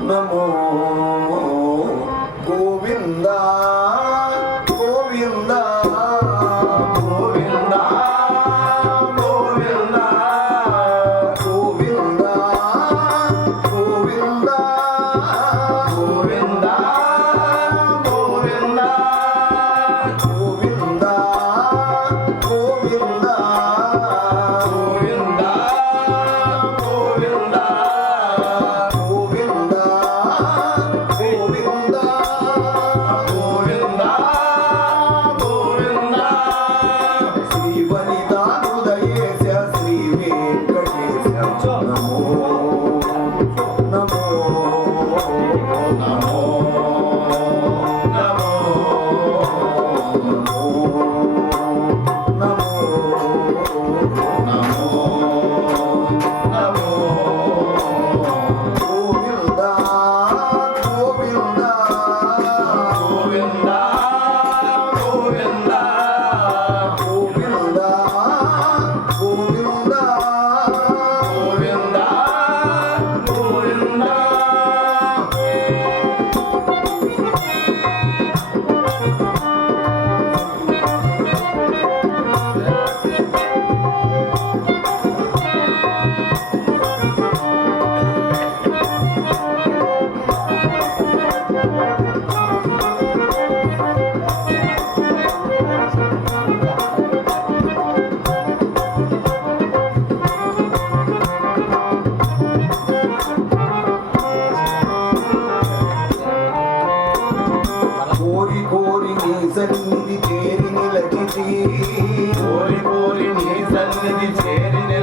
నమో గోవిందా పూరి నీ సన్నిధి చేరిన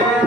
Yeah.